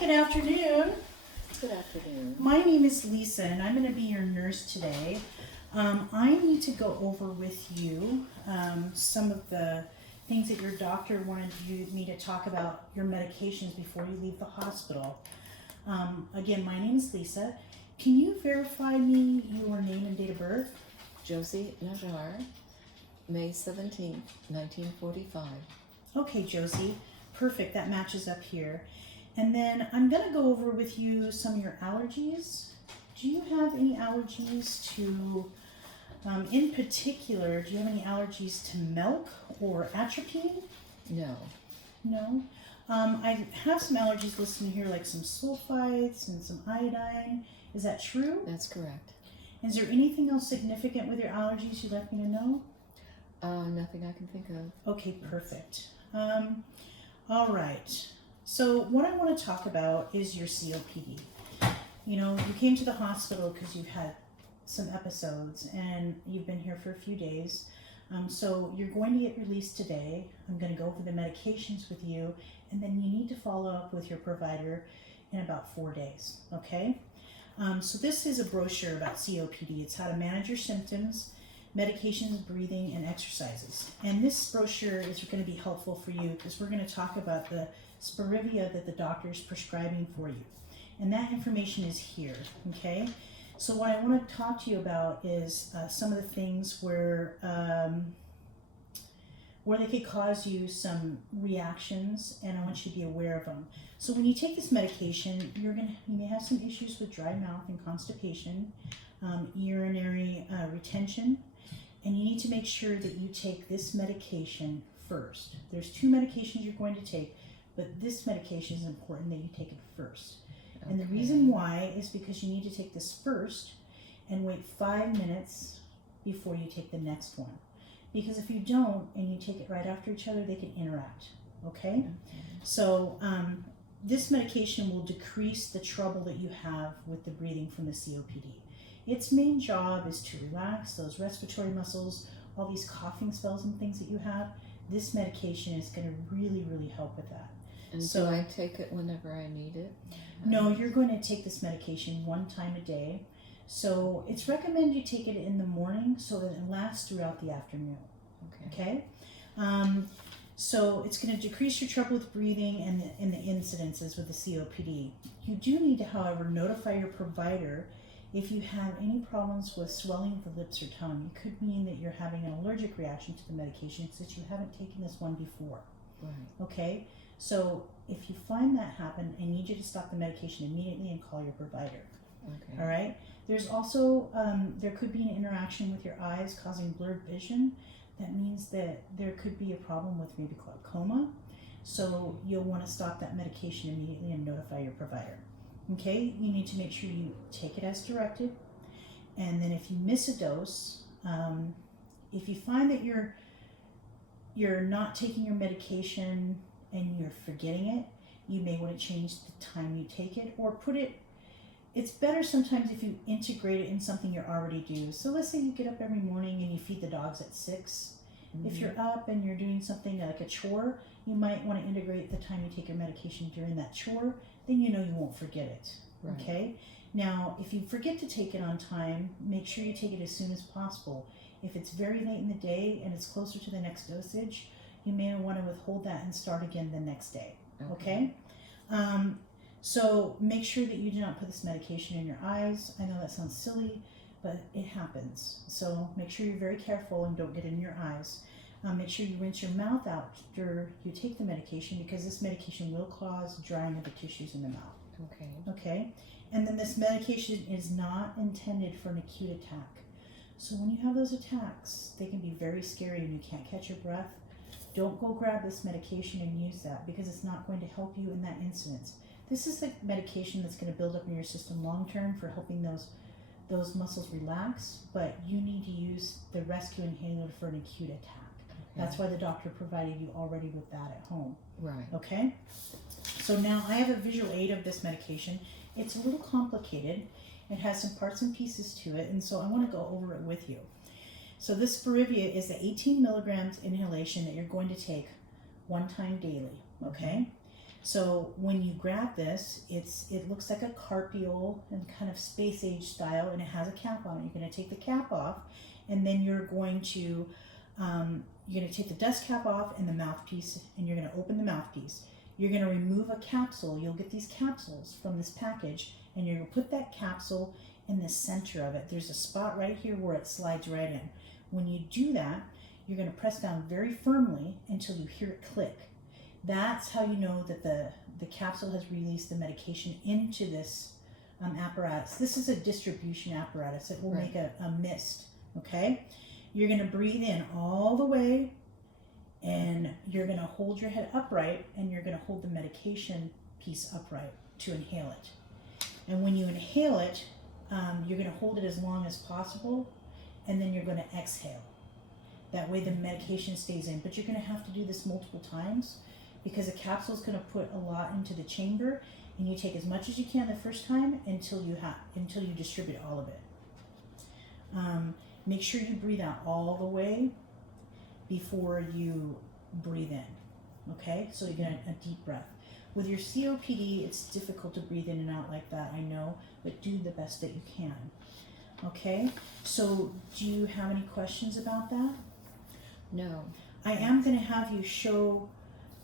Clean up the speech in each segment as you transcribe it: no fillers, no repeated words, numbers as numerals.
Good afternoon. Good afternoon. My name is Lisa, and I'm going to be your nurse today. I need to go over with you some of the things that your doctor wanted me to talk about your medications before you leave the hospital. Again, my name is Lisa. Can you verify me your name and date of birth? Josie Najar, May 17th, 1945. Okay, Josie. Perfect. That matches up here. And then I'm going to go over with you some of your allergies. Do you have any allergies to, in particular, do you have any allergies to milk or atropine? No. No? I have some allergies listed here, like some sulfites and some iodine. Is that true? That's correct. Is there anything else significant with your allergies you'd like me to know? Nothing I can think of. Okay, perfect. All right. So what I want to talk about is your COPD. You know, you came to the hospital because you've had some episodes and you've been here for a few days. So you're going to get released today. I'm going to go over the medications with you, and then you need to follow up with your provider in about 4 days, okay? So this is a brochure about COPD. It's how to manage your symptoms, medications, breathing, and exercises. And this brochure is going to be helpful for you because we're going to talk about the Spirivia that the doctor is prescribing for you. And that information is here, okay? So what I want to talk to you about is some of the things where they could cause you some reactions, and I want you to be aware of them. So when you take this medication, you may have some issues with dry mouth and constipation, urinary retention, and you need to make sure that you take this medication first. There's 2 medications you're going to take, but this medication is important that you take it first. Okay. And the reason why is because you need to take this first and wait 5 minutes before you take the next one. Because if you don't and you take it right after each other, they can interact, okay? So this medication will decrease the trouble that you have with the breathing from the COPD. Its main job is to relax those respiratory muscles, all these coughing spells and things that you have. This medication is going to really, really help with that. And so do I take it whenever I need it? No, you're going to take this medication 1 time a day. So it's recommended you take it in the morning so that it lasts throughout the afternoon. Okay? So it's going to decrease your trouble with breathing and the incidences with the COPD. You do need to, however, notify your provider if you have any problems with swelling of the lips or tongue. It could mean that you're having an allergic reaction to the medication since you haven't taken this one before. Right. Okay? So if you find that happen, I need you to stop the medication immediately and call your provider. Okay. All right? There's also, there could be an interaction with your eyes causing blurred vision. That means that there could be a problem with maybe glaucoma. So you'll want to stop that medication immediately and notify your provider. Okay? You need to make sure you take it as directed. And then if you miss a dose, if you find that you're not taking your medication and you're forgetting it, you may want to change the time you take it or put it. It's better sometimes if you integrate it in something you're already due. So let's say you get up every morning and you feed the dogs at 6. Mm-hmm. If you're up and you're doing something like a chore, you might want to integrate the time you take your medication during that chore. Then you know you won't forget it. Right. Okay? Now, if you forget to take it on time, make sure you take it as soon as possible. If it's very late in the day and it's closer to the next dosage, you may want to withhold that and start again the next day. Okay? So make sure that you do not put this medication in your eyes. I know that sounds silly, but it happens. So make sure you're very careful and don't get it in your eyes. Make sure you rinse your mouth out after you take the medication because this medication will cause drying of the tissues in the mouth. Okay. Okay? And then this medication is not intended for an acute attack. So when you have those attacks, they can be very scary and you can't catch your breath. Don't go grab this medication and use that because it's not going to help you in that incidence. This is the medication that's going to build up in your system long term for helping those muscles relax, but you need to use the rescue inhaler for an acute attack. Okay. That's why the doctor provided you already with that at home. Right. Okay? So now I have a visual aid of this medication. It's a little complicated. It has some parts and pieces to it, and so I want to go over it with you. So this Spirivia is the 18 milligrams inhalation that you're going to take 1 time daily, okay? So when you grab this, it looks like a carpiole and kind of space age style, and it has a cap on it. You're going to take the cap off, and then you're going to take the dust cap off and the mouthpiece, and you're going to open the mouthpiece. You're going to remove a capsule. You'll get these capsules from this package, and you're going to put that capsule in the center of it. There's a spot right here where it slides right in. When you do that, you're going to press down very firmly until you hear it click. That's how you know that the capsule has released the medication into this apparatus. This is a distribution apparatus. It will make a mist, okay? You're going to breathe in all the way, and you're going to hold your head upright, and you're going to hold the medication piece upright to inhale it. And when you inhale it, you're going to hold it as long as possible, and then you're going to exhale. That way the medication stays in. But you're going to have to do this multiple times, because a capsule is going to put a lot into the chamber, and you take as much as you can the first time until you distribute all of it. Make sure you breathe out all the way before you breathe in. Okay, so you get a deep breath. With your COPD, it's difficult to breathe in and out like that, I know, but do the best that you can. Okay, so do you have any questions about that? No. I am going to have you show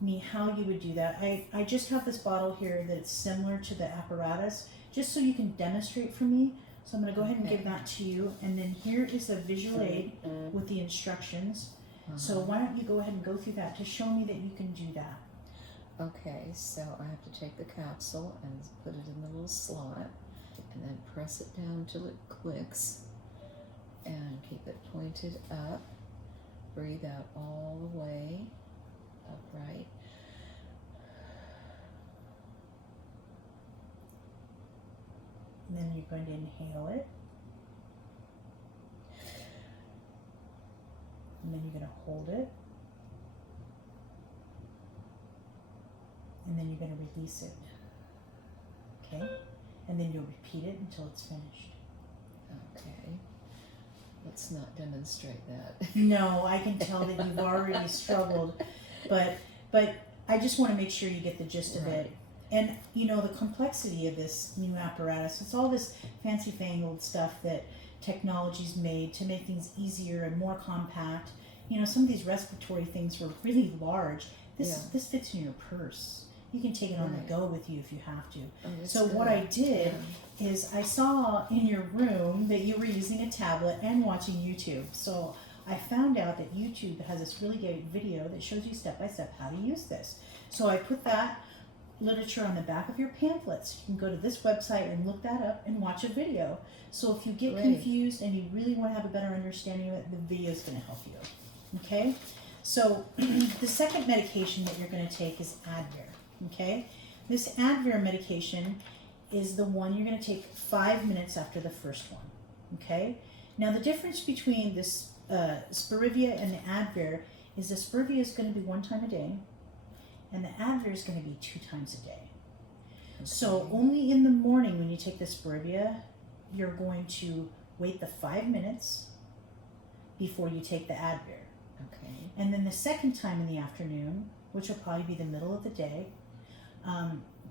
me how you would do that. I just have this bottle here that's similar to the apparatus, just so you can demonstrate for me. So I'm going to go ahead and give that to you. And then here is the visual aid with the instructions. So why don't you go ahead and go through that to show me that you can do that. Okay, so I have to take the capsule and put it in the little slot, and then press it down till it clicks, and keep it pointed up. Breathe out all the way upright. And then you're going to inhale it. And then you're going to hold it. And then you're going to release it. Okay? And then you'll repeat it until it's finished. Okay. Let's not demonstrate that. No, I can tell that you've already struggled, but I just want to make sure you get the gist of it. And you know, the complexity of this new apparatus, it's all this fancy fangled stuff that technology's made to make things easier and more compact. You know, some of these respiratory things were really large. This fits in your purse. You can take it on the go with you if you have to. So what I did is I saw in your room that you were using a tablet and watching YouTube. So I found out that YouTube has this really great video that shows you step by step how to use this. So I put that literature on the back of your pamphlets. You can go to this website and look that up and watch a video. So if you get confused and you really want to have a better understanding of it, the video is going to help you. Okay? So the second medication that you're going to take is Advair. Okay? This Advair medication is the one you're going to take 5 minutes after the first one. Okay? Now the difference between this Spirivia and the Advair is the Spirivia is going to be 1 time a day, and the Advair is going to be 2 times a day. Okay. So only in the morning when you take the Spirivia, you're going to wait the 5 minutes before you take the Advair. Okay. And then the second time in the afternoon, which will probably be the middle of the day,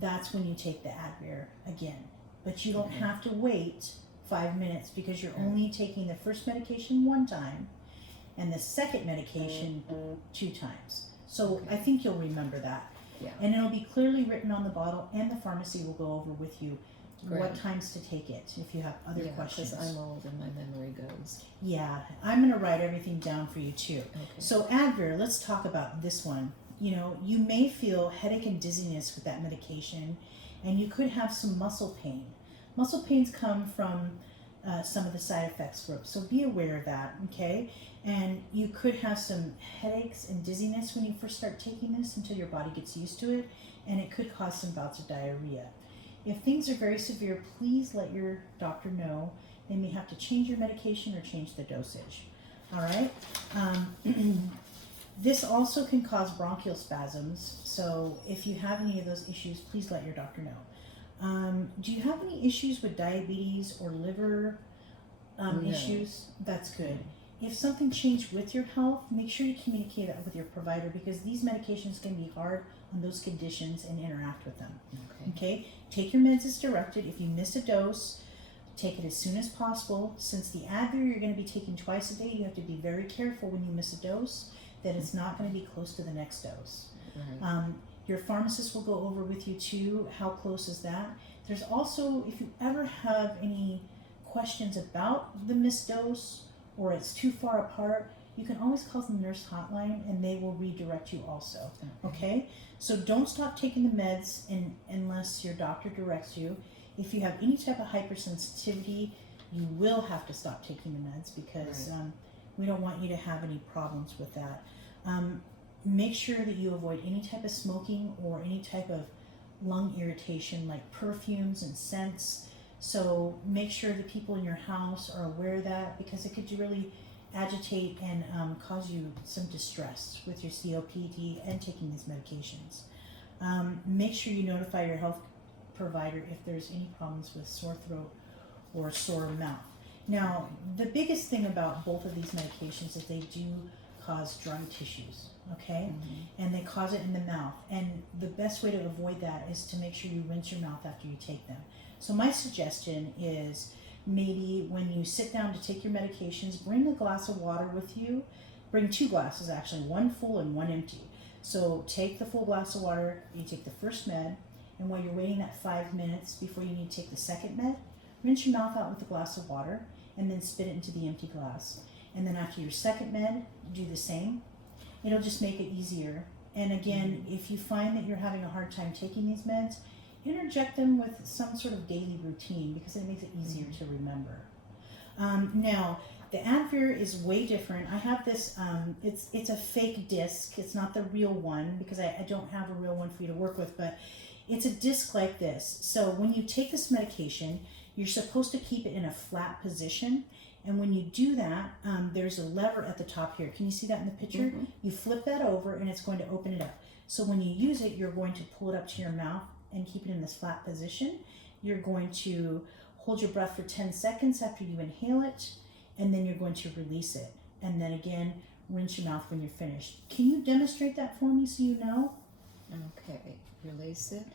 that's when you take the Advair again. But you don't have to wait 5 minutes because you're only taking the first medication 1 time and the second medication 2 times. So I think you'll remember that. Yeah. And it'll be clearly written on the bottle, and the pharmacy will go over with you what times to take it if you have other questions. Because I'm old and my memory goes. Yeah, I'm going to write everything down for you too. Okay. So Advair, let's talk about this one. You know, you may feel headache and dizziness with that medication, and you could have some muscle pain. Muscle pains come from some of the side effects groups, so be aware of that, okay? And you could have some headaches and dizziness when you first start taking this until your body gets used to it, and it could cause some bouts of diarrhea. If things are very severe, please let your doctor know. They may have to change your medication or change the dosage, all right? This also can cause bronchial spasms, so if you have any of those issues, please let your doctor know. Do you have any issues with diabetes or liver issues? That's good. If something changed with your health, make sure you communicate that with your provider, because these medications can be hard on those conditions and interact with them. Okay. Okay? Take your meds as directed. If you miss a dose, take it as soon as possible. Since the Advil you're going to be taking twice a day, you have to be very careful when you miss a dose that it's not going to be close to the next dose. Right. Your pharmacist will go over with you too, how close is that. There's also, if you ever have any questions about the missed dose or it's too far apart, you can always call the nurse hotline and they will redirect you also. Okay? So don't stop taking the meds unless your doctor directs you. If you have any type of hypersensitivity, you will have to stop taking the meds because we don't want you to have any problems with that. Make sure that you avoid any type of smoking or any type of lung irritation like perfumes and scents. So make sure the people in your house are aware of that because it could really agitate and cause you some distress with your COPD and taking these medications. Make sure you notify your health provider if there's any problems with sore throat or sore mouth. Now, the biggest thing about both of these medications is they do cause dry tissues, okay? And they cause it in the mouth. And the best way to avoid that is to make sure you rinse your mouth after you take them. So my suggestion is maybe when you sit down to take your medications, bring a glass of water with you. Bring 2 glasses actually, one full and one empty. So take the full glass of water, you take the first med, and while you're waiting that 5 minutes before you need to take the second med, rinse your mouth out with a glass of water and then spit it into the empty glass. And then after your second med, do the same. It'll just make it easier. And again, if you find that you're having a hard time taking these meds, interject them with some sort of daily routine because it makes it easier to remember. Now, the Advair is way different. I have this, it's a fake disc. It's not the real one because I don't have a real one for you to work with, but it's a disc like this. So when you take this medication, you're supposed to keep it in a flat position. And when you do that, there's a lever at the top here. Can you see that in the picture? You flip that over and it's going to open it up. So when you use it, you're going to pull it up to your mouth and keep it in this flat position. You're going to hold your breath for 10 seconds after you inhale it, and then you're going to release it. And then again, rinse your mouth when you're finished. Can you demonstrate that for me so you know? Okay, release it.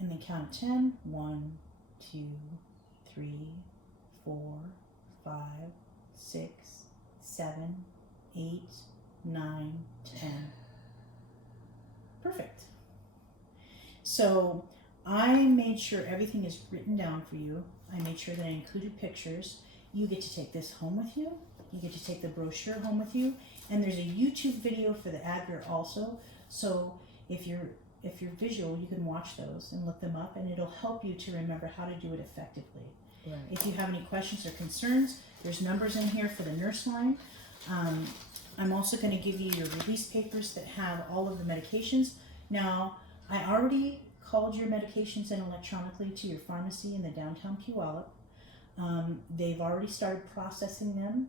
And then count 10. 1, 2, 3, 4, 5, 6, 7, 8, 9, 10. Perfect. So I made sure everything is written down for you. I made sure that I included pictures. You get to take this home with you. You get to take the brochure home with you. And there's a YouTube video for the Advair also. So if you're visual, you can watch those and look them up, and it'll help you to remember how to do it effectively. Right. If you have any questions or concerns, there's numbers in here for the nurse line. I'm also going to give you your release papers that have all of the medications. Now, I already called your medications in electronically to your pharmacy in the downtown Puyallup. They've already started processing them.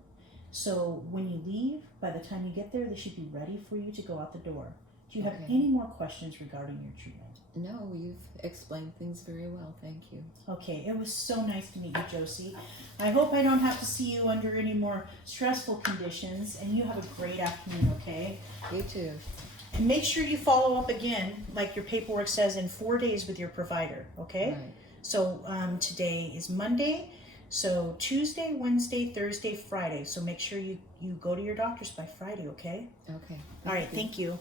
So when you leave, by the time you get there, they should be ready for you to go out the door. Do you have any more questions regarding your treatment? No, you've explained things very well. Thank you. Okay, it was so nice to meet you, Josie. I hope I don't have to see you under any more stressful conditions, and you have a great afternoon, okay? You too. And make sure you follow up again, like your paperwork says, in 4 days with your provider, okay? Right. So today is Monday, so Tuesday, Wednesday, Thursday, Friday. So make sure you go to your doctors by Friday, okay? Okay. All right, thank you.